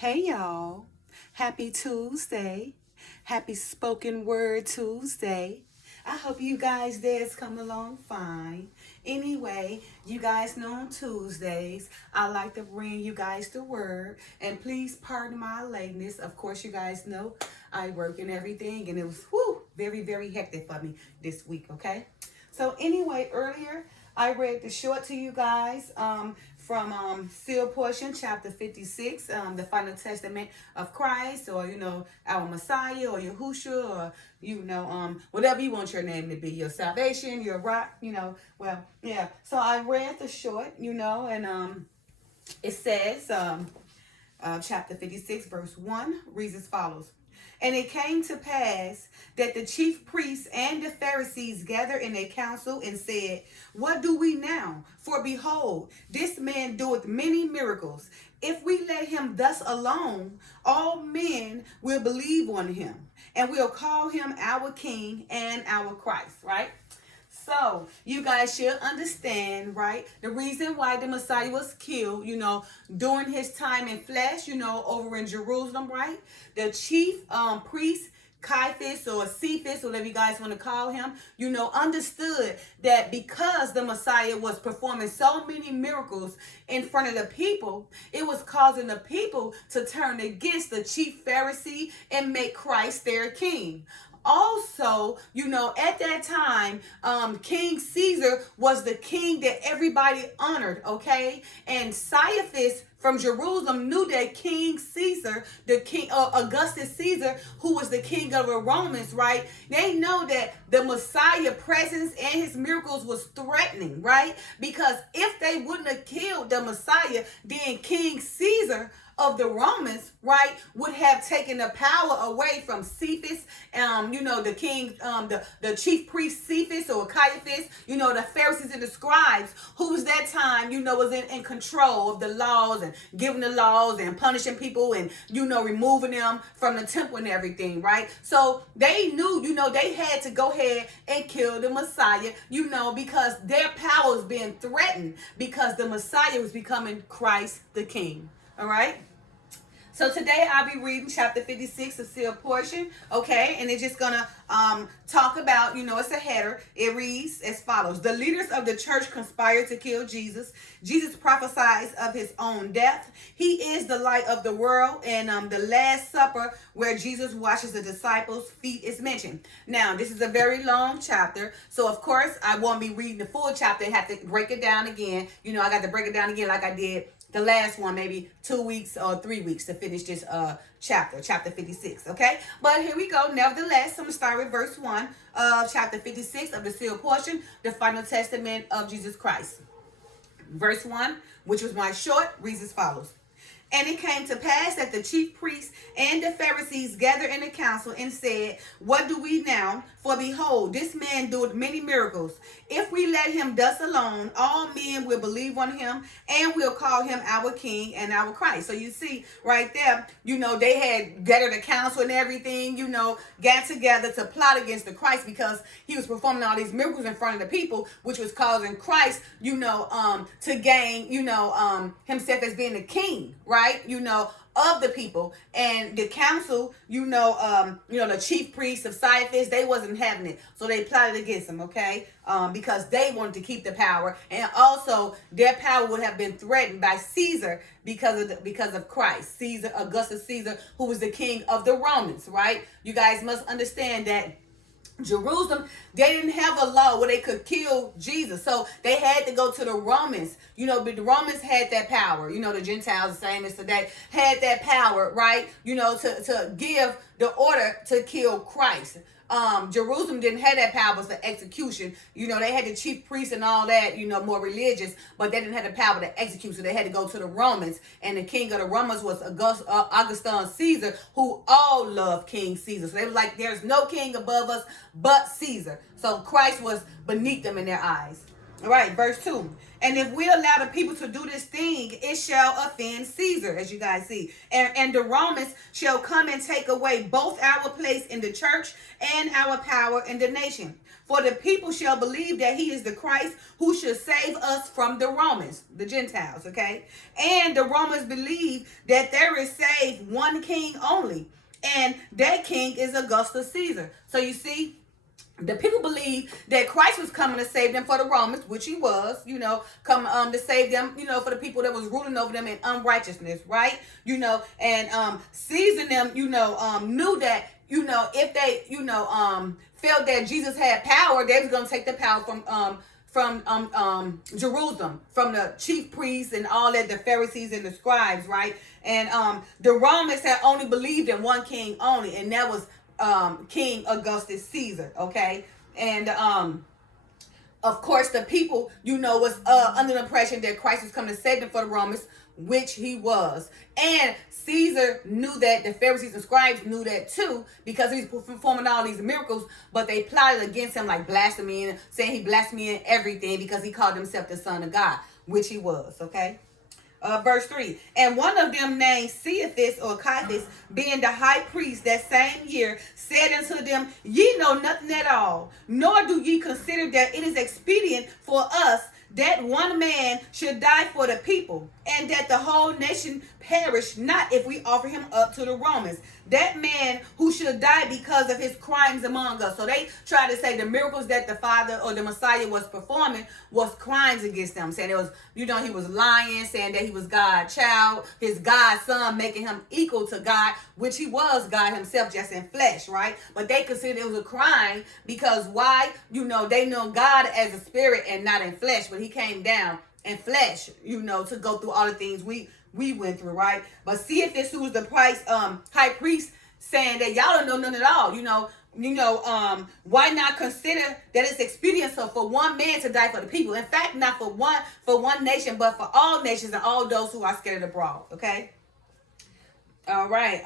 Hey y'all, happy Tuesday. Happy spoken word Tuesday. I hope you guys days come along fine. Anyway, you guys know on Tuesdays, I like to bring you guys the word. And please pardon my lateness. Of course, you guys know I work and everything, and it was very, very hectic for me this week, okay? So anyway, earlier I read the short to you guys from Seal Portion, chapter 56, the final testament of Christ, or, our Messiah, or Yahushua, or, whatever you want your name to be, your salvation, your rock, well, yeah. So I read the short, and it says, chapter 56, verse 1, reads as follows. And it came to pass that the chief priests and the Pharisees gathered in a council and said, what do we now? For behold, this man doeth many miracles. If we let him thus alone, all men will believe on him, and will call him our King and our Christ, right? So, you guys should understand, right? The reason why the Messiah was killed, during his time in flesh, over in Jerusalem, right? The chief priest, Caiaphas or Cephas, whatever you guys want to call him, understood that because the Messiah was performing so many miracles in front of the people, it was causing the people to turn against the chief Pharisee and make Christ their king. Also, at that time, King Caesar was the king that everybody honored, okay? And Caiaphas from Jerusalem knew that King Caesar, the king, Augustus Caesar, who was the king of the Romans, right? They know that the Messiah presence and his miracles was threatening, right? Because if they wouldn't have killed the Messiah, then King Caesar of the Romans, right, would have taken the power away from Cephas, the king, the chief priest Cephas or Caiaphas, the Pharisees and the scribes, who was that time, was in control of the laws and giving the laws and punishing people and, removing them from the temple and everything, right? So they knew, they had to go ahead and kill the Messiah, because their power was being threatened because the Messiah was becoming Christ the King. All right. So today I'll be reading chapter 56 of Seal Portion, okay? And it's just going to talk about, it's a header. It reads as follows. The leaders of the church conspired to kill Jesus. Jesus prophesies of his own death. He is the light of the world. And the Last Supper, where Jesus washes the disciples' feet, is mentioned. Now, this is a very long chapter. So, of course, I won't be reading the full chapter. I have to break it down again. I got to break it down again like I did the last one, maybe 2 weeks or 3 weeks to finish this chapter 56, okay? But here we go. Nevertheless, I'm going to start with verse 1 of chapter 56 of the Seal Portion, the final testament of Jesus Christ. Verse 1, which was my short, reads as follows. And it came to pass that the chief priests and the Pharisees gathered in the council and said, what do we now? For behold, this man doeth many miracles. If we let him thus alone, all men will believe on him and will call him our King and our Christ. So you see right there, they had gathered a council and everything, got together to plot against the Christ because he was performing all these miracles in front of the people, which was causing Christ, to gain, himself as being the king, right? Of the people. And the council, the chief priests of Caiaphas, they wasn't having it. So they plotted against him, okay? Because they wanted to keep the power. And also their power would have been threatened by Caesar because of Christ. Caesar, Augustus Caesar, who was the king of the Romans, right? You guys must understand that Jerusalem, they didn't have a law where they could kill Jesus. So they had to go to the Romans. But the Romans had that power. The Gentiles, the same as today, had that power, right? To give the order to kill Christ. Jerusalem didn't have that power for execution. They had the chief priests and all that, more religious, but they didn't have the power to execute. So they had to go to the Romans. And the king of the Romans was Augustus Caesar, who all loved King Caesar. So they were like, there's no king above us but Caesar. So Christ was beneath them in their eyes. All right, verse 2. And if we allow the people to do this thing, it shall offend Caesar, as you guys see. And the Romans shall come and take away both our place in the church and our power in the nation. For the people shall believe that he is the Christ who should save us from the Romans, the Gentiles, okay? And the Romans believe that there is saved one king only, and that king is Augustus Caesar. So you see, the people believe that Christ was coming to save them for the Romans, which he was, come to save them, for the people that was ruling over them in unrighteousness, right? And Caesar and them, knew that, if they, felt that Jesus had power, they was going to take the power from Jerusalem, from the chief priests and all that, the Pharisees and the scribes, right? And the Romans had only believed in one king only, and that was King Augustus Caesar, okay? And of course the people, was under the impression that Christ was coming to save them for the Romans, which he was. And Caesar knew that, the Pharisees and scribes knew that too, because he was performing all these miracles, but they plotted against him like blasphemy, and saying he blasphemed everything because he called himself the Son of God, which he was, okay? Verse 3, and one of them named Caiaphas or Caiaphas, being the high priest that same year, said unto them, ye know nothing at all, nor do ye consider that it is expedient for us that one man should die for the people, and that the whole nation perish not if we offer him up to the Romans. That man who should die because of his crimes among us. So they try to say the miracles that the Father or the Messiah was performing was crimes against them. Saying it was, he was lying, saying that he was God's child, his God's son, making him equal to God, which he was God himself, just in flesh, right? But they considered it was a crime because why? They know God as a spirit and not in flesh, but he came down in flesh, to go through all the things we went through, right? But see if this was the high priest, saying that y'all don't know nothing at all, why not consider that it's expedient so for one man to die for the people? In fact, not for one nation, but for all nations and all those who are scattered abroad, okay? All right,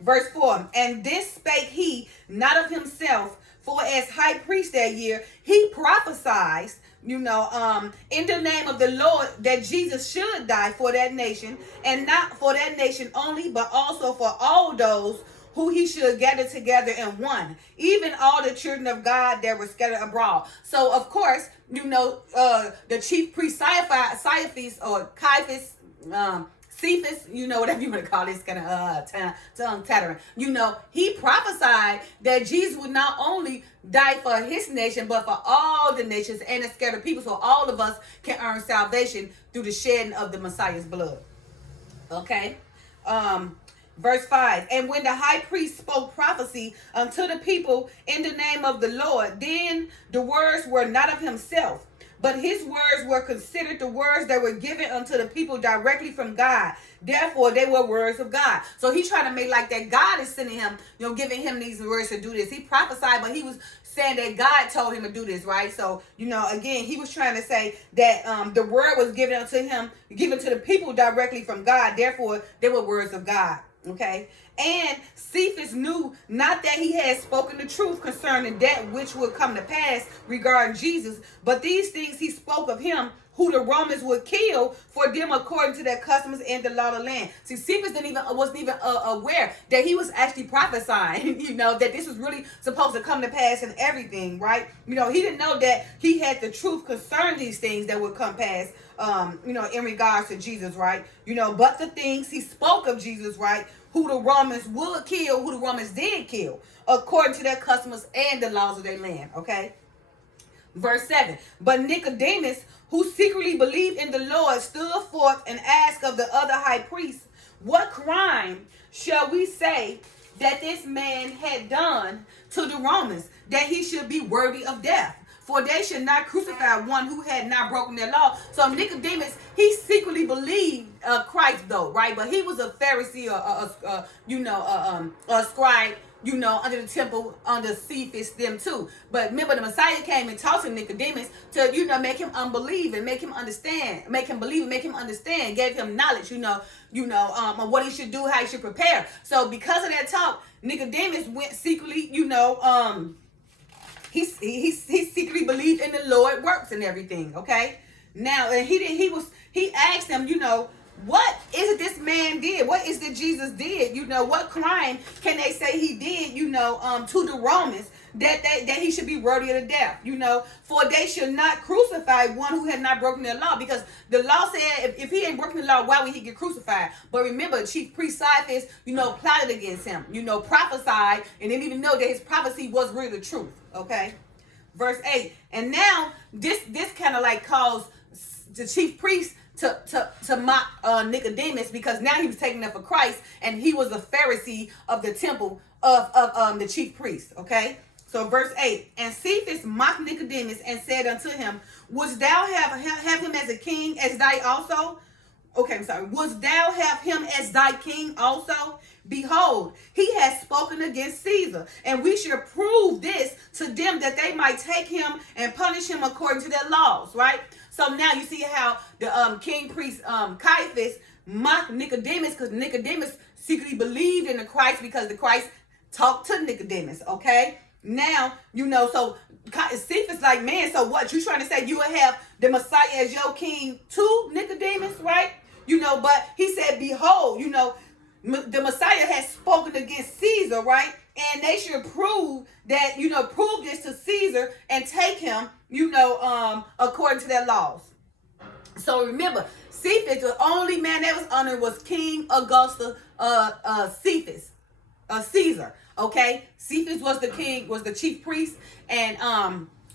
verse 4, and this spake he not of himself, for as high priest that year, he prophesied, in the name of the Lord, that Jesus should die for that nation, and not for that nation only, but also for all those who he should gather together in one, even all the children of God that were scattered abroad. So, of course, the chief priest Caiaphas or Caiaphas, Cephas, whatever you want to call this kind of tongue tattering. He prophesied that Jesus would not only die for his nation, but for all the nations and the scattered people, so all of us can earn salvation through the shedding of the Messiah's blood. Okay? Verse 5, and when the high priest spoke prophecy unto the people in the name of the Lord, then the words were not of himself, but his words were considered the words that were given unto the people directly from God. Therefore, they were words of God. So he's trying to make like that God is sending him, giving him these words to do this. He prophesied, but he was saying that God told him to do this, right? So, again, he was trying to say that the word was given unto him, given to the people directly from God. Therefore, they were words of God. Okay, and Cephas knew not that he had spoken the truth concerning that which would come to pass regarding Jesus, but these things he spoke of him, who the Romans would kill for them according to their customs and the law of the land. See, Cephas wasn't even aware that he was actually prophesying, that this was really supposed to come to pass and everything, right? He didn't know that he had the truth concerning these things that would come past, in regards to Jesus, right? But the things he spoke of Jesus, right? Who the Romans would kill, who the Romans did kill, according to their customs and the laws of their land, okay? Verse 7, but Nicodemus, who secretly believed in the Lord, stood forth and asked of the other high priests, what crime shall we say that this man had done to the Romans, that he should be worthy of death? For they should not crucify one who had not broken their law. So Nicodemus, he secretly believed Christ, though, right? But he was a Pharisee, a scribe, under the temple, under Cephas, them too. But remember, the Messiah came and taught him, Nicodemus, to, make him unbelieve and make him understand, make him believe and make him understand, gave him knowledge, on what he should do, how he should prepare. So because of that talk, Nicodemus went secretly, he secretly believed in the Lord works and everything, okay? Now, and he asked him, what is it this man did? What is it Jesus did? What crime can they say he did, to the Romans that he should be worthy of death? For they should not crucify one who had not broken the law, because the law said if he ain't broken the law, why would he get crucified? But remember, chief priest Caiaphas, plotted against him, prophesied, and didn't even know that his prophecy was really the truth. Okay, verse 8. And now this kind of like caused the chief priest to mock Nicodemus, because now he was taking up for Christ, and he was a Pharisee of the temple of the chief priest. Okay, so verse 8. And Cephas mocked Nicodemus and said unto him, wouldst thou have him as a king as thy also? Okay, I'm sorry. Wouldst thou have him as thy king also? Behold, he has spoken against Caesar, and we should prove this to them, that they might take him and punish him according to their laws. Right? So now you see how the king priest Caiaphas mocked Nicodemus, because Nicodemus secretly believed in the Christ, because the Christ talked to Nicodemus. Okay, now so Cephas like, man, so what you trying to say? You will have the Messiah as your king too, Nicodemus, right? But he said, behold, the Messiah has spoken against Caesar, right? And they should prove that, prove this to Caesar and take him, according to their laws. So remember, Cephas, the only man that was honored was King Augustus Caesar. Okay, Cephas was the king, was the chief priest, and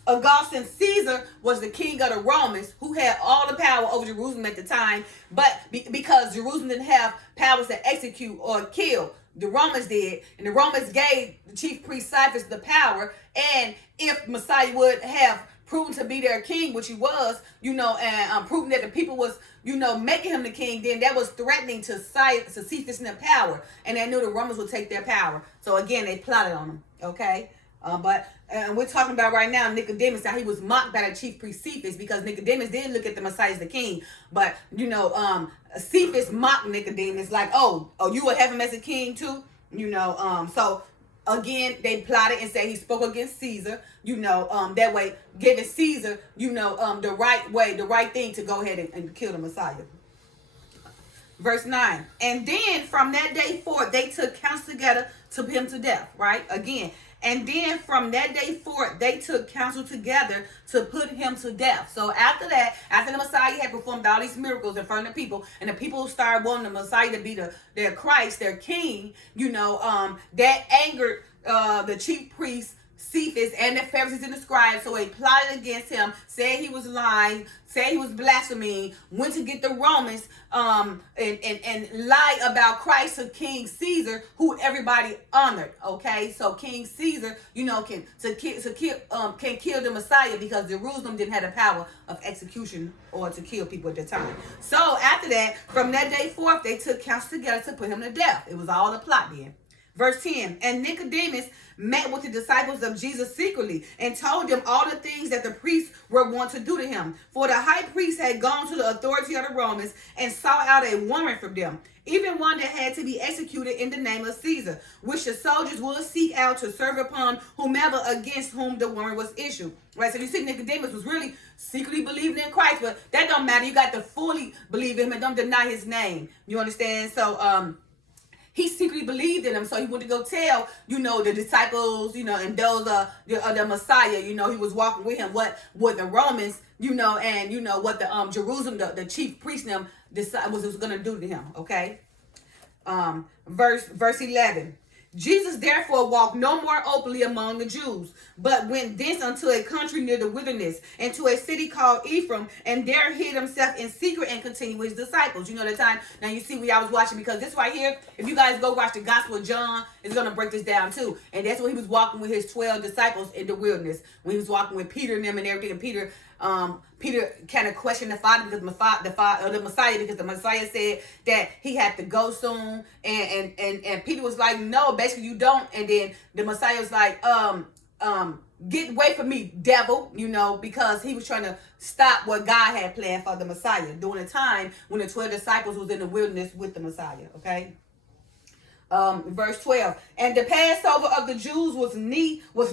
Augustus Caesar was the king of the Romans, who had all the power over Jerusalem at the time. But because Jerusalem didn't have powers to execute or kill, the Romans did, and the Romans gave the chief priest Caiaphas the power. And if Messiah would have proven to be their king, which he was, and proving that the people was, making him the king, then that was threatening to Cephas in the power, and they knew the Romans would take their power. So again, they plotted on him. Okay, but we're talking about right now Nicodemus, how he was mocked by the chief priest Cephas, because Nicodemus did look at the Messiah as the king, but Cephas mocked Nicodemus like, oh, you will have him as a king too, so. Again, they plotted and said he spoke against Caesar, that way giving Caesar, the right way, the right thing to go ahead and kill the Messiah. Verse 9. And then from that day forth, they took counsel together to put him to death, right? Again. And then from that day forth, they took counsel together to put him to death. So after that, after the Messiah had performed all these miracles in front of the people, and the people started wanting the Messiah to be their Christ, their king, that angered the chief priests, Cephas, and the Pharisees and the scribes. So they plotted against him, said he was lying, said he was blaspheming, went to get the Romans, and lied about Christ to King Caesar, who everybody honored. Okay, so King Caesar, can kill the Messiah, because Jerusalem didn't have the power of execution or to kill people at the time. So after that, from that day forth, they took counsel together to put him to death. It was all a plot then. Verse 10. And Nicodemus met with the disciples of Jesus secretly, and told them all the things that the priests were wont to do to him. For the high priest had gone to the authority of the Romans and sought out a warrant from them, even one that had to be executed in the name of Caesar, which the soldiers would seek out to serve upon whomever against whom the warrant was issued. Right, so you see Nicodemus was really secretly believing in Christ, but that don't matter. You got to fully believe in him and don't deny his name. You understand? So he secretly believed in him, so he went to go tell, the disciples, and those the Messiah, he was walking with him, what the Romans, and what the Jerusalem, the chief priest them was going to do to him. Okay, verse 11. Jesus therefore walked no more openly among the Jews, but went thence unto a country near the wilderness, and to a city called Ephraim, and there hid himself in secret and continued with his disciples. The time. Now you see what I was watching, because this right here, if you guys go watch the Gospel of John, it's going to break this down too. And that's when he was walking with his 12 disciples in the wilderness, when he was walking with Peter and them and everything. And Peter kind of questioned the Father, because the Messiah, because the Messiah said that he had to go soon, and Peter was like, no, basically you don't. And then the Messiah was like, get away from me, devil, because he was trying to stop what God had planned for the Messiah during the time when the 12 disciples was in the wilderness with the Messiah. Okay. Verse 12. And the Passover of the Jews was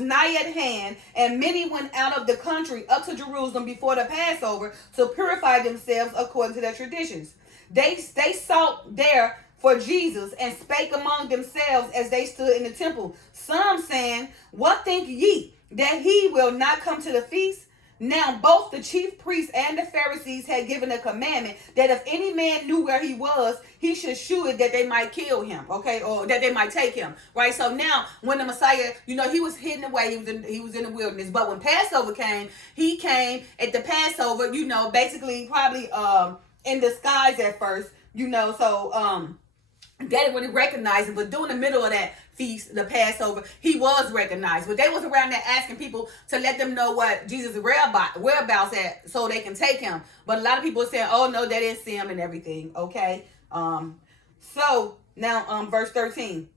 nigh at hand, and many went out of the country up to Jerusalem before the Passover to purify themselves according to their traditions. They sought there for Jesus and spake among themselves as they stood in the temple. Some saying, what think ye, that he will not come to the feast? Now both the chief priests and the Pharisees had given a commandment that if any man knew where he was, he should shew it that they might kill him, okay, or that they might take him, right? So now when the Messiah, he was hidden away, he was in the wilderness, but when Passover came, he came at the Passover, basically probably in disguise at first, so they didn't really recognize him, but during the middle of that feast, the Passover, he was recognized. But they was around there asking people to let them know what Jesus' whereabouts at so they can take him. But a lot of people saying, oh no, they didn't see him and everything. Okay. So now verse 13.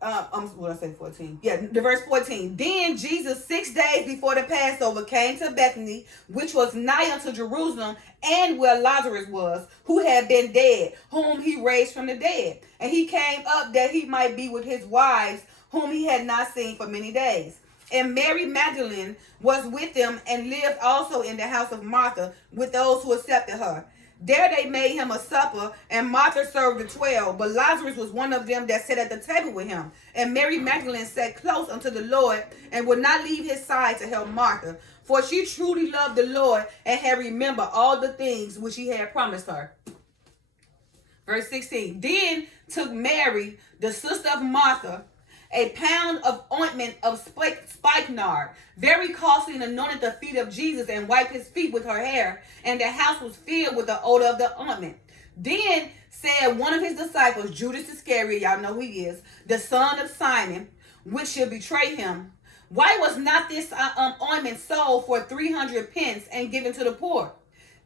What I say 14? Yeah, the verse 14. Then Jesus 6 days before the Passover came to Bethany, which was nigh unto Jerusalem, and where Lazarus was, who had been dead, whom he raised from the dead. And he came up that he might be with his wives, whom he had not seen for many days. And Mary Magdalene was with them, and lived also in the house of Martha with those who accepted her. There they made him a supper, and Martha served the 12, but Lazarus was one of them that sat at the table with him. And Mary Magdalene sat close unto the Lord, and would not leave his side to help Martha, for she truly loved the Lord, and had remembered all the things which he had promised her. Verse 16. Then took Mary, the sister of Martha, a pound of ointment of spikenard, very costly, and anointed the feet of Jesus, and wiped his feet with her hair, and the house was filled with the odor of the ointment. Then said one of his disciples, Judas Iscariot, y'all know who he is, the son of Simon, which should betray him, why was not this ointment sold for 300 pence and given to the poor?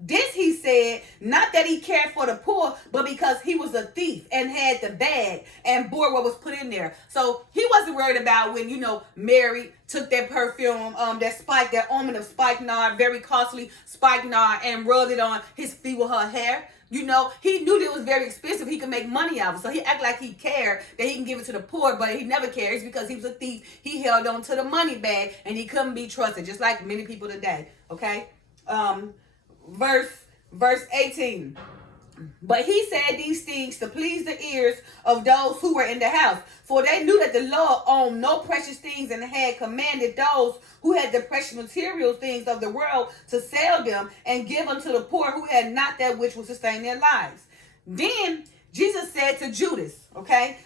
This he said, not that he cared for the poor, but because he was a thief and had the bag and bore what was put in there. So he wasn't worried about when, Mary took that perfume, that ointment of spikenard, very costly spikenard, and rubbed it on his feet with her hair. He knew that it was very expensive. He could make money out of it. So he acted like he cared that he can give it to the poor, but he never cared. It's because he was a thief. He held on to the money bag, and he couldn't be trusted, just like many people today. Okay? Verse 18. But he said these things to please the ears of those who were in the house, for they knew that the Lord owned no precious things, and had commanded those who had the precious material things of the world to sell them and give unto the poor who had not that which would sustain their lives. Then Jesus said to Judas,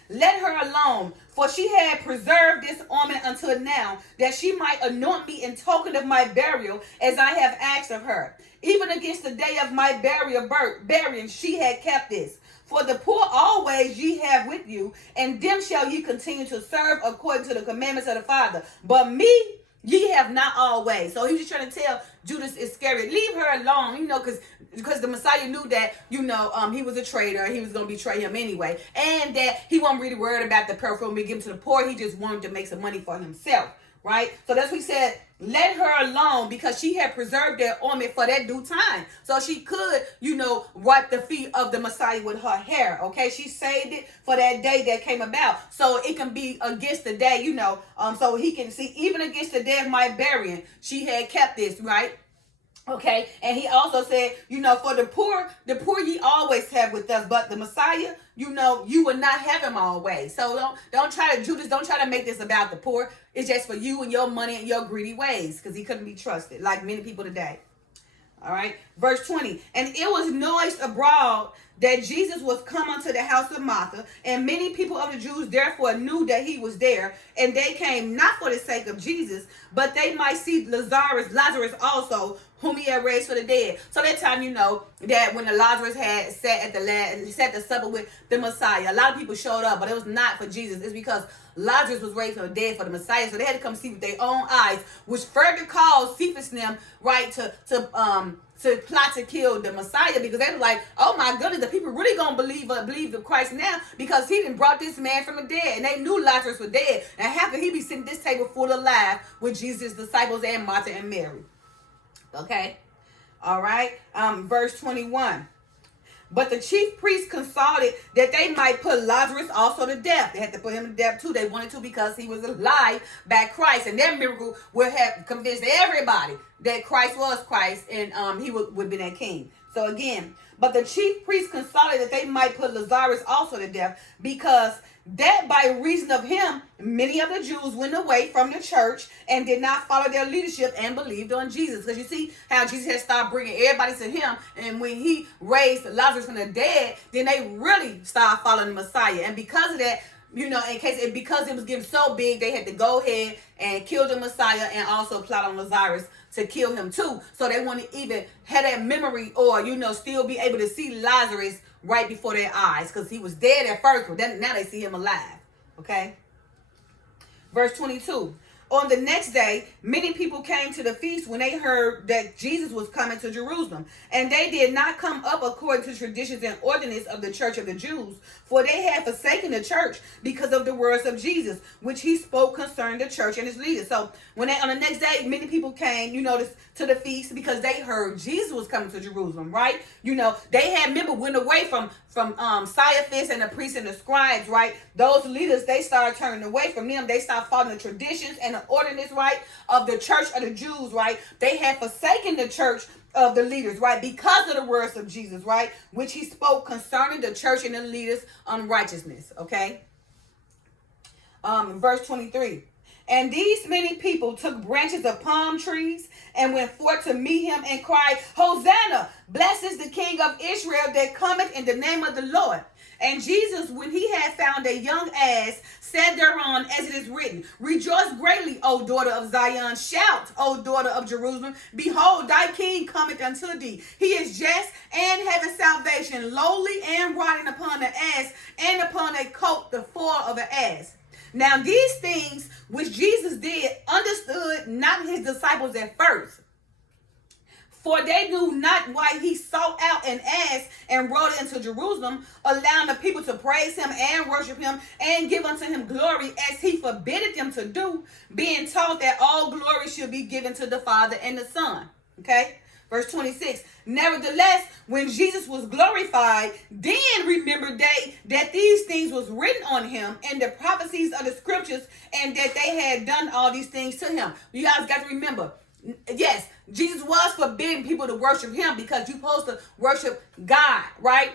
let her alone, for she had preserved this ointment until now, that she might anoint me in token of my burial, as I have asked of her. Even against the day of my burying, she had kept this. For the poor always ye have with you, and them shall ye continue to serve according to the commandments of the Father. But me ye have not always. So he was just trying to tell Judas Iscariot, leave her alone, because the Messiah knew that, he was a traitor. He was going to betray him anyway. And that he wasn't really worried about the perfume being given to the poor. He just wanted to make some money for himself, right? So that's what he said, let her alone, because she had preserved that ointment for that due time. So she could, wipe the feet of the Messiah with her hair, okay? She saved it for that day that came about. So it can be against the day, so he can see, even against the day of my burying, she had kept this, right? Okay, and he also said, for the poor ye always have with us, but the Messiah, you will not have him always. So don't try to make this about the poor. It's just for you and your money and your greedy ways, because he couldn't be trusted like many people today. All right, verse 20. And it was noised abroad that Jesus was come unto the house of Martha, and many people of the Jews therefore knew that he was there, and they came not for the sake of Jesus, but they might see Lazarus also, whom he had raised for the dead. So that time, that when the Lazarus had sat the supper with the Messiah, a lot of people showed up, but it was not for Jesus. It's because Lazarus was raised from the dead for the Messiah, so they had to come see with their own eyes, which further caused Cephas and them, right, to plot to kill the Messiah, because they were like, oh my goodness, the people really gonna believe the Christ now, because he done brought this man from the dead, and they knew Lazarus was dead, and how could he be sitting at this table full alive with Jesus' disciples and Martha and Mary? Okay, all right. Verse 21. But the chief priests consulted that they might put Lazarus also to death. They had to put him to death too. They wanted to, because he was alive by Christ, and their miracle would have convinced everybody that Christ was Christ, and he would be that king. So again, But the chief priests consulted that they might put Lazarus also to death, because that by reason of him, many of the Jews went away from the church and did not follow their leadership and believed on Jesus. Because you see how Jesus had started bringing everybody to him, and when he raised Lazarus from the dead, then they really started following the Messiah. And because of that, because it was getting so big, they had to go ahead and kill the Messiah and also plot on Lazarus to kill him too. So they want to even have that memory, or still be able to see Lazarus right before their eyes, because he was dead at first, but then now they see him alive. Okay. Verse 22. On the next day, many people came to the feast when they heard that Jesus was coming to Jerusalem. And they did not come up according to traditions and ordinance of the church of the Jews, for they had forsaken the church because of the words of Jesus, which he spoke concerning the church and its leaders. So on the next day, many people came, to the feast because they heard Jesus was coming to Jerusalem, right? They had, went away from Caiaphas and the priests and the scribes, right? Those leaders, they started turning away from them. They started following the traditions and the ordinance, right, of the church of the Jews, right? They had forsaken the church of the leaders, right, because of the words of Jesus, right, which he spoke concerning the church and the leaders' unrighteousness. Okay. Verse 23. And these many people took branches of palm trees and went forth to meet him and cried, Hosanna! Blessed is the King of Israel that cometh in the name of the Lord. And Jesus, when he had found a young ass, sat thereon, as it is written, Rejoice greatly, O daughter of Zion. Shout, O daughter of Jerusalem. Behold, thy king cometh unto thee. He is just and having salvation, lowly and riding upon an ass, and upon a coat the foal of an ass. Now these things which Jesus did understood not his disciples at first. For they knew not why he sought out an ass and rode it into Jerusalem, allowing the people to praise him and worship him and give unto him glory, as he forbidded them to do, being taught that all glory should be given to the Father and the Son. Okay? Verse 26. Nevertheless, when Jesus was glorified, then remembered they that these things was written on him and the prophecies of the scriptures, and that they had done all these things to him. You guys got to remember, yes, Jesus was forbidding people to worship him, because you're supposed to worship God, right?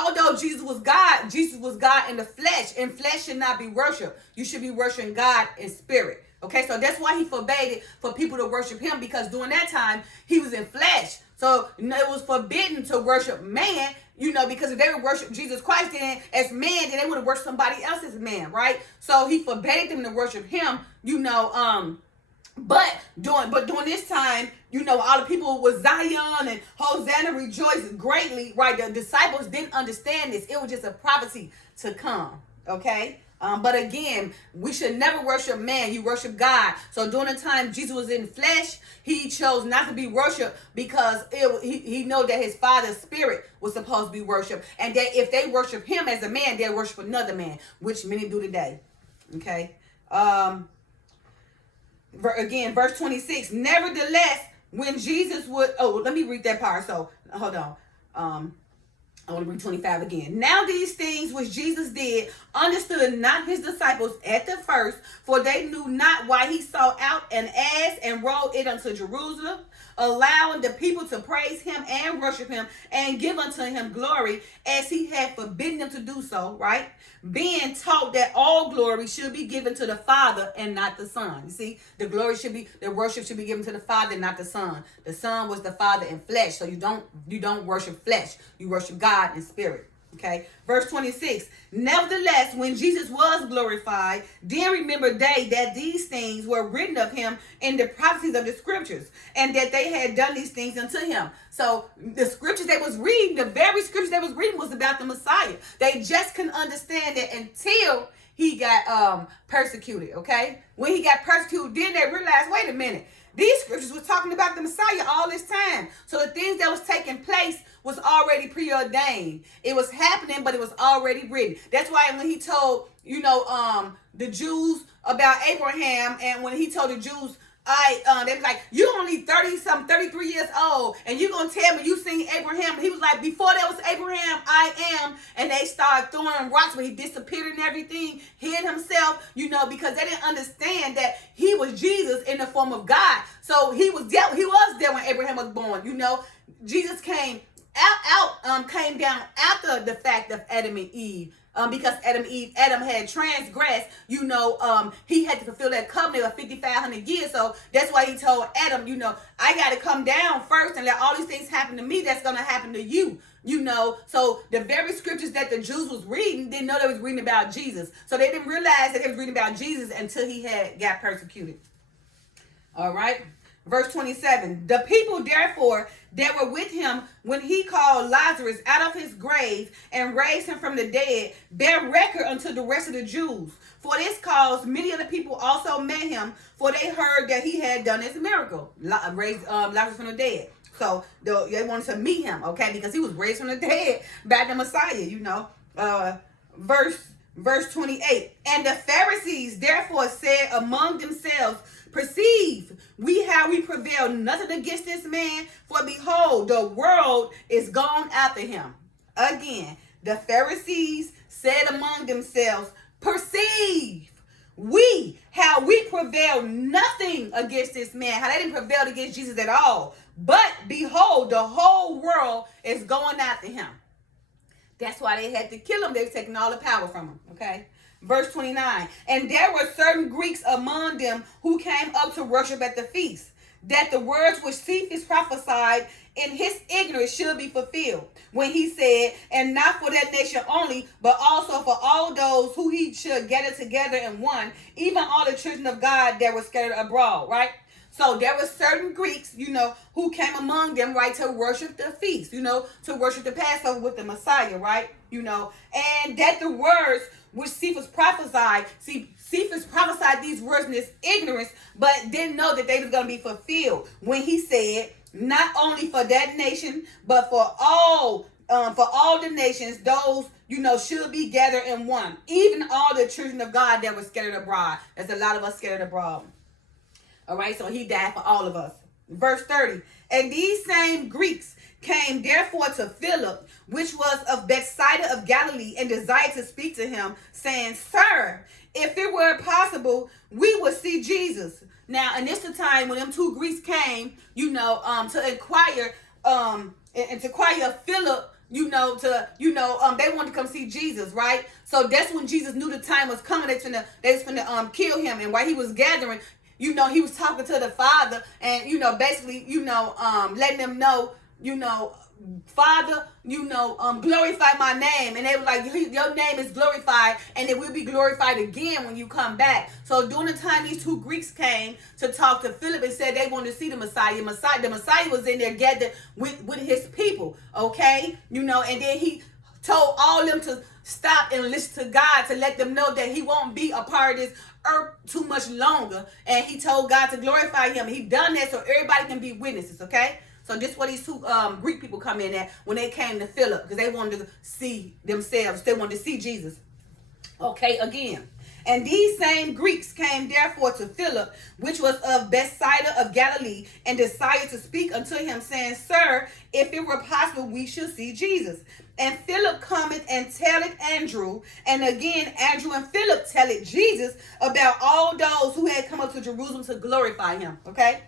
Although Jesus was God in the flesh, and flesh should not be worshiped. You should be worshiping God in spirit. Okay, so that's why he forbade it for people to worship him, because during that time, he was in flesh. So it was forbidden to worship man, because if they would worship Jesus Christ then as man, then they would have worshiped somebody else as man, right? So he forbade them to worship him, But during this time, all the people with Zion and Hosanna rejoiced greatly, right? The disciples didn't understand this. It was just a prophecy to come, okay? But again, we should never worship man. You worship God. So during the time Jesus was in flesh, he chose not to be worshipped, because he know that his Father's spirit was supposed to be worshipped. And that if they worship him as a man, they'll worship another man, which many do today. Okay. Again, verse 26. Nevertheless, when Jesus would... Oh, let me read that part. So, hold on. I want to read 25 again. Now these things which Jesus did understood not his disciples at the first, for they knew not why he sought out an ass and rode it unto Jerusalem, allowing the people to praise him and worship him and give unto him glory, as he had forbidden them to do so, right? Being taught that all glory should be given to the Father and not the Son. You see, the worship should be given to the Father and not the Son. The Son was the Father in flesh, so you don't worship flesh. You worship God in spirit. Okay, verse 26. Nevertheless, when Jesus was glorified, then remembered they that these things were written of him in the prophecies of the scriptures, and that they had done these things unto him. So the scriptures they was reading, the very scriptures they was reading, was about the Messiah. They just couldn't understand it until he got persecuted. Okay, when he got persecuted, then they realized, wait a minute, these scriptures was talking about the Messiah all this time. So the things that was taking place was already preordained. It was happening, but it was already written. That's why when he told, the Jews about Abraham, and when he told the Jews, they was like, you only 33 years old, and you gonna tell me you seen Abraham? He was like, before there was Abraham, I am. And they started throwing rocks, but he disappeared and everything, hid himself, because they didn't understand that he was Jesus in the form of God. So he was there when Abraham was born. Jesus came came down after the fact of Adam and Eve. Because Adam had transgressed, he had to fulfill that covenant of 5,500 years. So that's why he told Adam, I got to come down first and let all these things happen to me. That's going to happen to you. So the very scriptures that the Jews was reading didn't know they was reading about Jesus. So they didn't realize that they was reading about Jesus until he got persecuted. All right. Verse 27, the people therefore that were with him when he called Lazarus out of his grave and raised him from the dead bear record unto the rest of the Jews. For this cause many of the people also met him, for they heard that he had done this miracle, raised Lazarus from the dead. So they wanted to meet him, okay, because he was raised from the dead by the Messiah, Verse 28, and the Pharisees therefore said among themselves, perceive we how we prevail nothing against this man, for behold, the world is gone after him. Again, the Pharisees said among themselves, perceive we how we prevail nothing against this man. How they didn't prevail against Jesus at all. But behold, the whole world is going after him. That's why they had to kill him. They were taking all the power from him. Okay. Verse 29. And there were certain Greeks among them who came up to worship at the feast, that the words which Cephas prophesied in his ignorance should be fulfilled, when he said, and not for that nation only, but also for all those who he should gather together in one, even all the children of God that were scattered abroad. Right. So there were certain Greeks, who came among them, right, to worship the feast, to worship the Passover with the Messiah, right, and that the words which Cephas prophesied, Cephas prophesied these words in his ignorance, but didn't know that they was going to be fulfilled when he said, not only for that nation, but for all the nations, those, should be gathered in one, even all the children of God that were scattered abroad. There's a lot of us scattered abroad. All right, so he died for all of us. Verse 30, and these same Greeks came therefore to Philip, which was of Bethsaida of Galilee, and desired to speak to him, saying, Sir, if it were possible, we would see Jesus. Now, and this is the time when them two Greeks came, to inquire, and to inquire of Philip, they wanted to come see Jesus, right? So that's when Jesus knew the time was coming. They was finna kill him, and while he was gathering, he was talking to the Father and, basically, letting them know, Father, glorify my name. And they were like, your name is glorified, and it will be glorified again when you come back. So during the time these two Greeks came to talk to Philip and said they wanted to see the Messiah. The Messiah was in there gathered with his people, okay? And then he told all them to stop and listen to God, to let them know that he won't be a part of this earth too much longer. And he told God to glorify him. He done that so everybody can be witnesses, okay? So this is where these two Greek people come in at when they came to Philip, because they wanted to see themselves. They wanted to see Jesus. Okay, again. And these same Greeks came therefore to Philip, which was of Bethsaida of Galilee, and desired to speak unto him, saying, Sir, if it were possible, we should see Jesus. And Philip cometh and telleth Andrew, and again Andrew and Philip telleth Jesus about all those who had come up to Jerusalem to glorify him. Okay?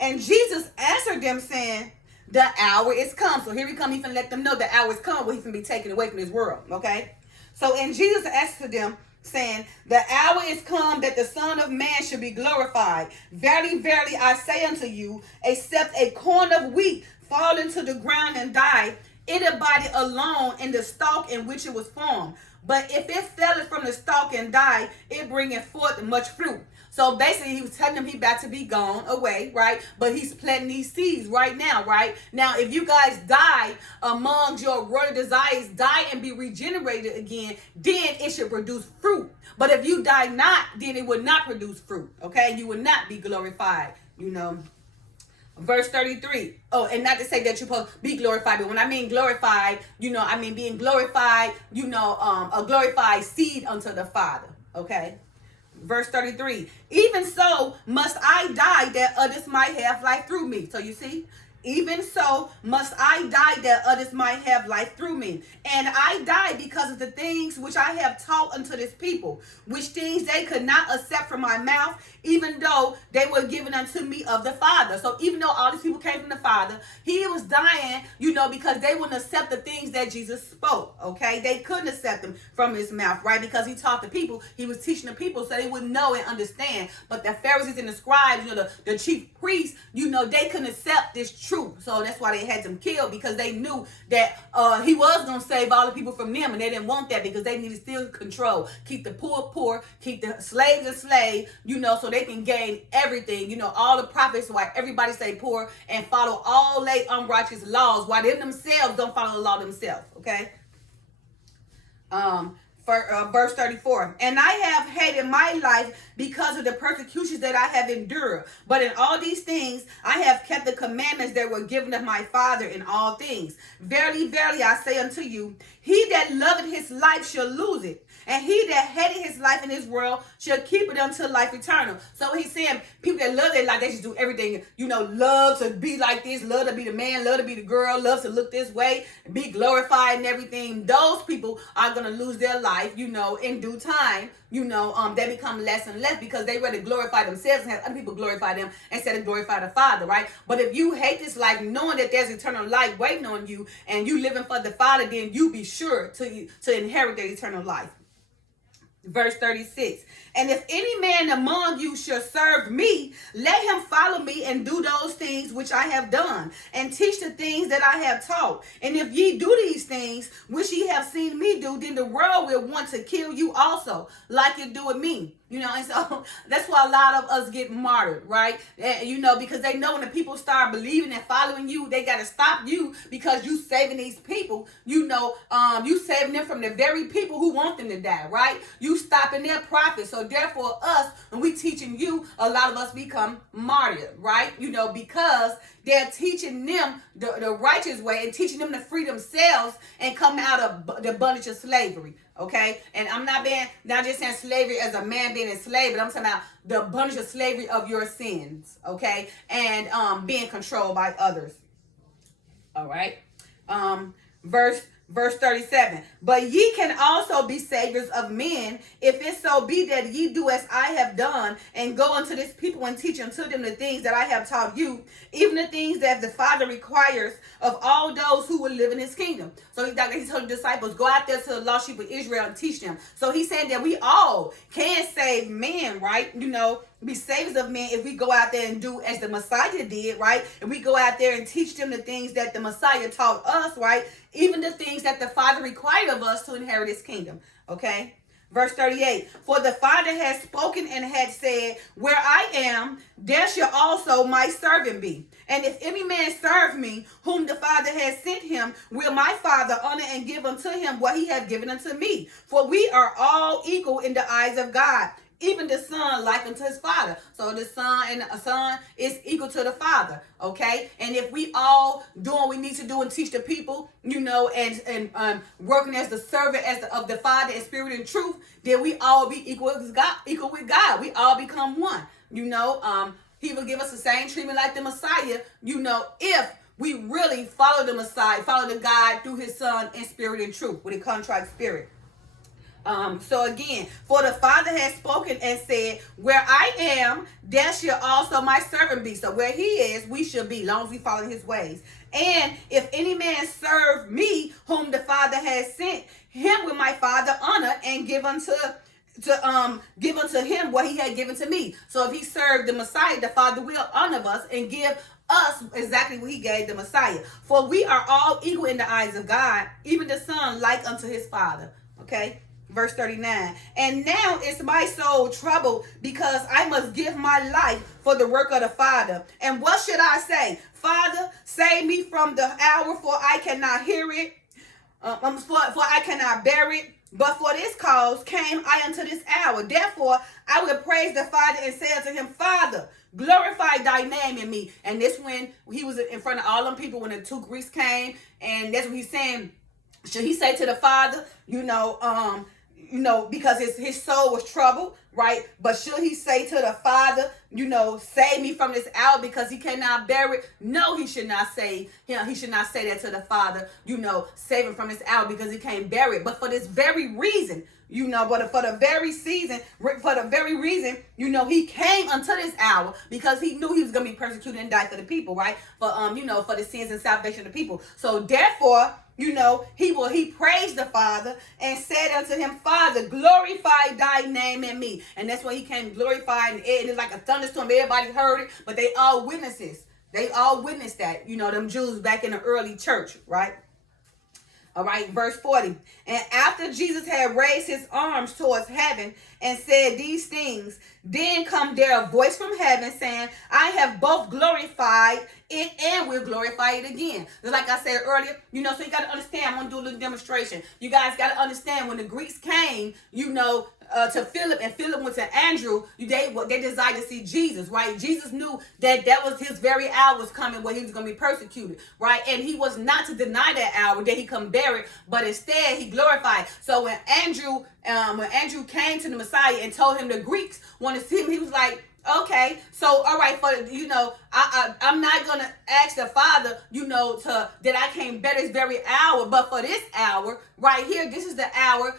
And Jesus answered them, saying, the hour is come. So here he come, he finna let them know the hour is come where he finna be taken away from this world. Okay? So, and Jesus answered them, saying, the hour is come that the Son of Man should be glorified. Verily, verily, I say unto you, except a corn of wheat fall into the ground and die, it abideth alone in the stalk in which it was formed. But if it felleth from the stalk and die, it bringeth forth much fruit. So basically, he was telling them he about to be gone away, right? But he's planting these seeds right now, right? Now, if you guys die among your worldly desires, die and be regenerated again, then it should produce fruit. But if you die not, then it would not produce fruit, okay? You would not be glorified, Verse 33. Oh, and not to say that you're supposed to be glorified, but when I mean glorified, I mean being glorified, a glorified seed unto the Father, okay? Verse 33, even so must I die that others might have life through me. So you see, Even so must I die that others might have life through me. And I die because of the things which I have taught unto this people, which things they could not accept from my mouth, even though they were given unto me of the Father. So even though all these people came from the Father, he was dying, because they wouldn't accept the things that Jesus spoke, okay? They couldn't accept them from his mouth, right? Because he taught the people, he was teaching the people so they would know and understand. But the Pharisees and the scribes, the chief priests, they couldn't accept this truth. So that's why they had them killed, because they knew that he was going to save all the people from them, and they didn't want that because they needed still control. Keep the poor, keep the slaves enslaved, so they can gain everything. All the prophets, why everybody stay poor and follow all late unrighteous laws, while they themselves don't follow the law themselves, okay? Verse 34, and I have hated my life because of the persecutions that I have endured. But in all these things, I have kept the commandments that were given of my Father in all things. Verily, verily, I say unto you, he that loveth his life shall lose it. And he that hated his life in this world shall keep it until life eternal. So he's saying people that love their life, they just do everything, love to be like this, love to be the man, love to be the girl, love to look this way, be glorified and everything. Those people are going to lose their life, in due time. They become less and less because they rather glorify themselves and have other people glorify them instead of glorify the Father, right? But if you hate this life, knowing that there's eternal life waiting on you and you living for the Father, then you be sure to inherit that eternal life. Verse 36, and if any man among you shall serve me, let him follow me and do those things which I have done, and teach the things that I have taught. And if ye do these things which ye have seen me do, then the world will want to kill you also, like it do with me. And so that's why a lot of us get martyred, right? Because they know when the people start believing and following you, they got to stop you because you saving these people, you saving them from the very people who want them to die, right? You stopping their profits. So therefore us, when we teaching you, a lot of us become martyred, right? Because they're teaching them the righteous way and teaching them to free themselves and come out of the bondage of slavery. Okay, and I'm not just saying slavery as a man being enslaved, but I'm talking about the bondage of slavery of your sins, okay, and being controlled by others. All right, Verse 37, but ye can also be saviors of men, if it so be that ye do as I have done, and go unto this people and teach unto them the things that I have taught you, even the things that the Father requires of all those who will live in his kingdom. So he told the disciples, go out there to the lost sheep of Israel and teach them. So he's saying that we all can save men, right? Be saviors of men if we go out there and do as the Messiah did, right? If we go out there and teach them the things that the Messiah taught us, right? Even the things that the Father required of us to inherit his kingdom, okay? Verse 38, for the Father has spoken and had said, where I am, there shall also my servant be. And if any man serve me, whom the Father has sent him, will my Father honor and give unto him what he hath given unto me. For we are all equal in the eyes of God. Even the Son like unto his Father. So the Son is equal to the Father, okay? And if we all do what we need to do and teach the people, and working as the servant of the Father in spirit and truth, then we all be equal with God. We all become one. He will give us the same treatment like the Messiah, if we really follow the Messiah, follow the God through his Son in spirit and truth, with a contrite spirit. So again, for the Father has spoken and said, where I am, there shall also my servant be. So where he is, we shall be, as long as we follow his ways. And if any man serve me, whom the Father has sent, him will my Father honor and give unto him what he had given to me. So if he served the Messiah, the Father will honor us and give us exactly what he gave the Messiah. For we are all equal in the eyes of God, even the Son like unto his Father. Okay. Verse 39, and now is my soul troubled, because I must give my life for the work of the Father. And what should I say? Father, save me from the hour, for I cannot hear it, for I cannot bear it. But for this cause came I unto this hour. Therefore I will praise the Father and say unto him, Father, glorify thy name in me. And this when he was in front of all them people, when the two Greeks came, and that's what he's saying. Should he say to the Father, because his soul was troubled, right? But should he say to the Father, save me from this hour because he cannot bear it? No, he should not say, he should not say that to the Father, save him from this hour because he can't bear it. But for this very reason, but for the very reason, he came unto this hour because he knew he was going to be persecuted and die for the people, right? For the sins and salvation of the people. So therefore, he praised the Father and said unto him, Father, glorify thy name in me. And that's why he came glorified, and it's like a thunderstorm. Everybody heard it, but they all witnesses. They all witnessed that, them Jews back in the early church, right? All right, verse 40. And after Jesus had raised his arms towards heaven and said these things, then come there a voice from heaven saying, I have both glorified it and will glorify it again. Just like I said earlier, so you got to understand. I'm going to do a little demonstration. You guys got to understand when the Greeks came, to Philip, and Philip went to Andrew, they desired to see Jesus, right? Jesus knew that was his very hour was coming where he was going to be persecuted, right? And he was not to deny that hour that he come bear it, but instead he glorified. So when Andrew came to the Messiah and told him the Greeks wanted to see him, he was like, okay, so all right, I'm not gonna ask the Father, that I can't bear this very hour, but for this hour right here, this is the hour,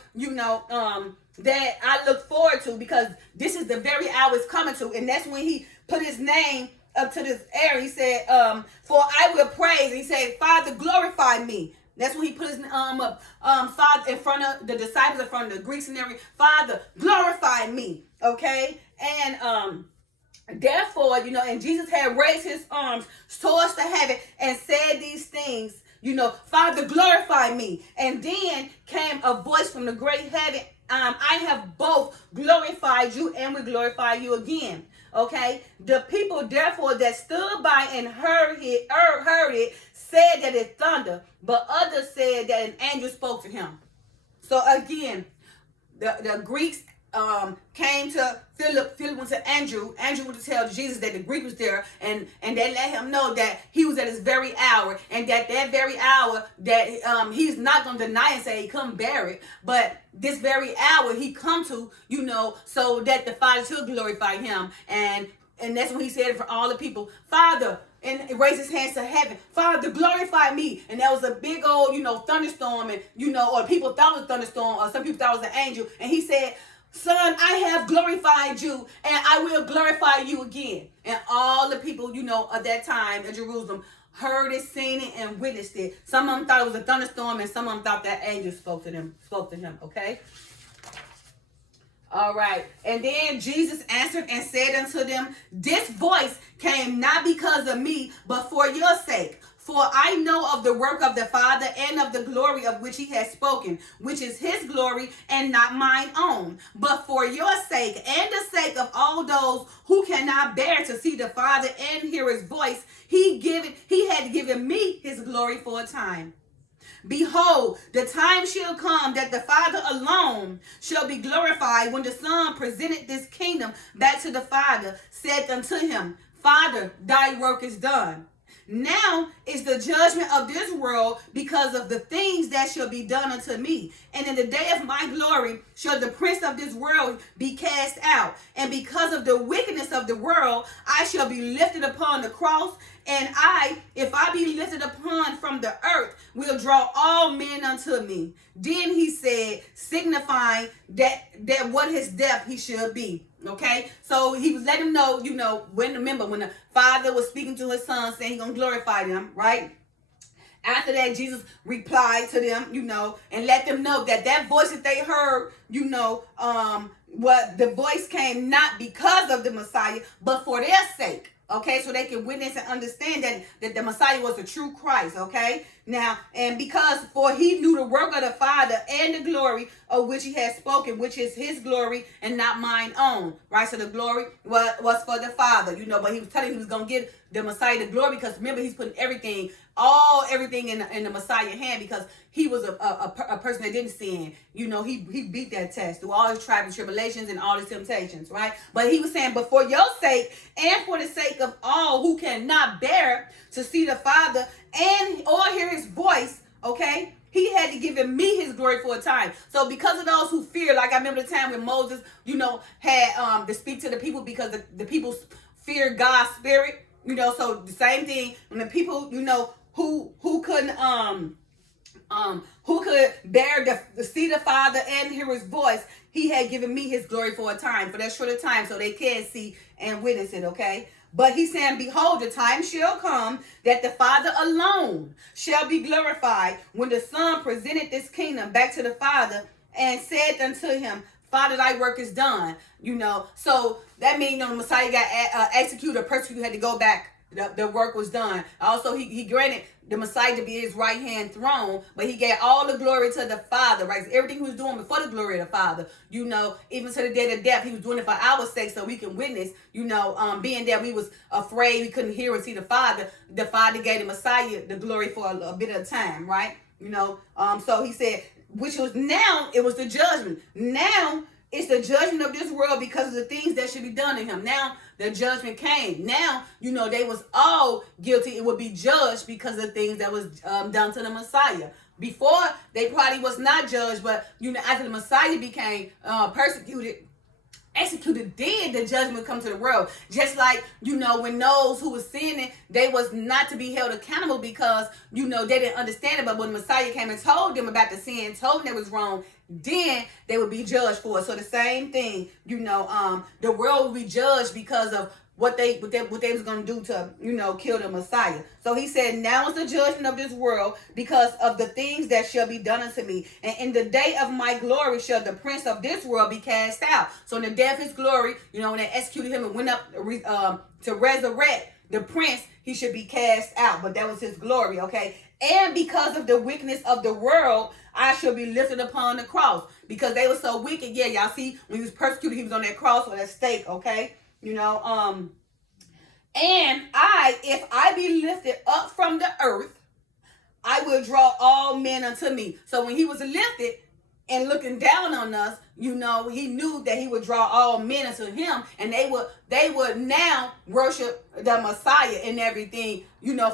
that I look forward to, because this is the very hour it's coming to. And that's when he put his name up to this air. He said, for I will praise. And he said, Father, glorify me. That's when he put his Father in front of the disciples, in front of the Greeks and everything. Father, glorify me. Okay? And therefore, and Jesus had raised his arms towards the heaven and said these things, Father, glorify me. And then came a voice from the great heaven. I have both glorified you and will glorify you again. Okay? The people, therefore, that stood by and heard it said that it thundered, but others said that an angel spoke to him. So again, the Greeks came to Philip. Philip went to Andrew. Andrew went to tell Jesus that the Greek was there, and they let him know that he was at his very hour, and that very hour that he's not going to deny and say he couldn't bear it, but this very hour he come to, so that the Father should glorify him. And that's when he said for all the people, Father, and raised his hands to heaven, Father, glorify me. And that was a big old, thunderstorm, and or people thought it was a thunderstorm, or some people thought it was an angel. And he said, Son, I have glorified you, and I will glorify you again. And all the people, of that time in Jerusalem heard it, seen it, and witnessed it. Some of them thought it was a thunderstorm, and some of them thought that angel spoke to him. Okay? All right. And then Jesus answered and said unto them, this voice came not because of me, but for your sake. For I know of the work of the Father and of the glory of which he has spoken, which is his glory and not mine own. But for your sake and the sake of all those who cannot bear to see the Father and hear his voice, he had given me his glory for a time. Behold, the time shall come that the Father alone shall be glorified, when the Son presented this kingdom back to the Father, said unto him, Father, thy work is done. Now is the judgment of this world because of the things that shall be done unto me. And in the day of my glory shall the prince of this world be cast out. And because of the wickedness of the world, I shall be lifted upon the cross. And if I be lifted upon from the earth, will draw all men unto me. Then he said, signifying that what his death he should be. Okay, so he was letting him know, when the Father was speaking to his Son, saying he's going to glorify them, right? After that, Jesus replied to them, and let them know that voice that they heard, what the voice came not because of the Messiah, but for their sake. Okay, so they can witness and understand that the Messiah was the true Christ. Okay, now, and for he knew the work of the Father and the glory of which he had spoken, which is his glory and not mine own. Right, so the glory was for the Father, but he was telling he was going to give the Messiah the glory, because remember, he's putting everything in the Messiah's hand, because he was a person that didn't sin. He beat that test through all his trials and tribulations and all his temptations, right? But he was saying, but for your sake and for the sake of all who cannot bear to see the Father or hear his voice, okay, He had to give me his glory for a time. So because of those who fear, like I remember the time when Moses, had to speak to the people because the people fear God's spirit. So the same thing when the people, who couldn't who could bear the see the Father and hear his voice, he had given me his glory for a time, for that short a time, so they can see and witness it, okay? But he's saying, behold, the time shall come that the Father alone shall be glorified when the Son presented this kingdom back to the Father and said unto him, Father, thy work is done. So that means the Messiah got executed or persecuted, had to go back. The work was done. Also, he granted the Messiah to be his right hand throne, but he gave all the glory to the Father, right? So everything he was doing before the glory of the Father, even to the day of death, he was doing it for our sake so we can witness, being that we was afraid, we couldn't hear and see the Father gave the Messiah the glory for a bit of time, right? So he said, which was now, it was the judgment. Now, it's the judgment of this world because of the things that should be done to him. Now, the judgment came. Now, they was all guilty. It would be judged because of the things that was done to the Messiah. Before, they probably was not judged, but, after the Messiah became persecuted, executed, then the judgment come to the world. Just like, when those who were sinning, they was not to be held accountable because, they didn't understand it. But when the Messiah came and told them about the sin, told them it was wrong, then they would be judged for it. So the same thing, the world will be judged because of what they was going to do to, kill the Messiah. So he said, now is the judgment of this world because of the things that shall be done unto me. And in the day of my glory shall the prince of this world be cast out. So in the day of his glory, when they executed him and went up to resurrect the prince, he should be cast out. But that was his glory, okay? And because of the wickedness of the world, I shall be lifted upon the cross. Because they were so wicked. Yeah, y'all see, when he was persecuted, he was on that cross or that stake, okay? And if I be lifted up from the earth, I will draw all men unto me. So when he was lifted and looking down on us, he knew that he would draw all men unto him, and they would now worship the Messiah and everything,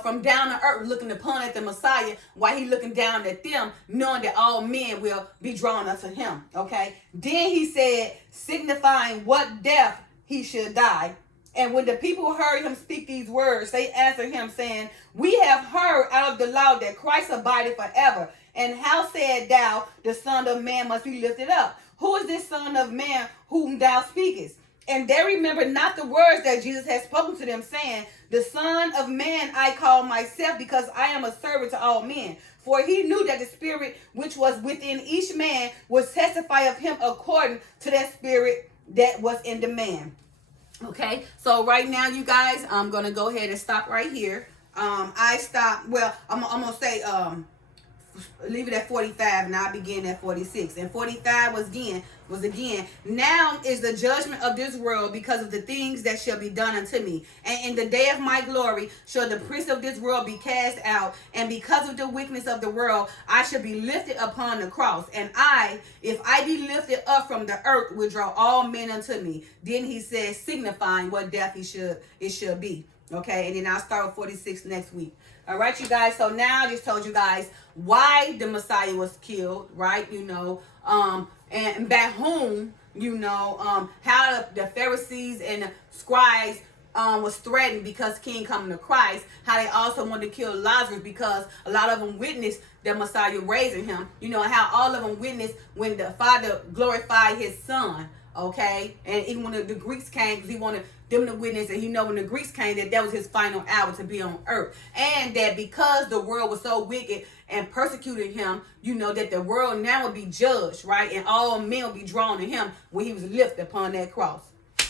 from down to earth, looking upon at the Messiah while he looking down at them, knowing that all men will be drawn unto him. Okay. Then he said, signifying what death he should die. And when the people heard him speak these words, they answered him, saying, we have heard out of the law that Christ abideth forever. And how said thou, the Son of Man must be lifted up? Who is this Son of Man whom thou speakest? And they remembered not the words that Jesus had spoken to them, saying, the Son of Man I call myself, because I am a servant to all men. For he knew that the spirit which was within each man would testify of him according to that spirit that was in the man. Okay, so right now, you guys, I'm gonna go ahead and stop right here. I stopped. Well, I'm gonna say leave it at 45, and I begin at 46. And 45 was again. Now is the judgment of this world because of the things that shall be done unto me. And in the day of my glory shall the prince of this world be cast out. And because of the wickedness of the world, I shall be lifted upon the cross. And if I be lifted up from the earth, will draw all men unto me. Then he says, signifying what death it should be. Okay, and then I'll start with 46 next week. All right, you guys. So now I just told you guys why the Messiah was killed, right? And back home, how the Pharisees and the scribes was threatened because King coming to Christ. How they also wanted to kill Lazarus because a lot of them witnessed the Messiah raising him. How all of them witnessed when the Father glorified his Son. Okay, and even when the Greeks came, because he wanted them to witness, and when the Greeks came, that was his final hour to be on earth, and that because the world was so wicked and persecuted him, that the world now would be judged, right, and all men will be drawn to him when he was lifted upon that cross.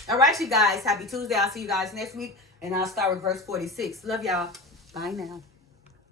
All right, you guys, happy Tuesday. I'll see you guys next week, and I'll start with verse 46. Love y'all. Bye now.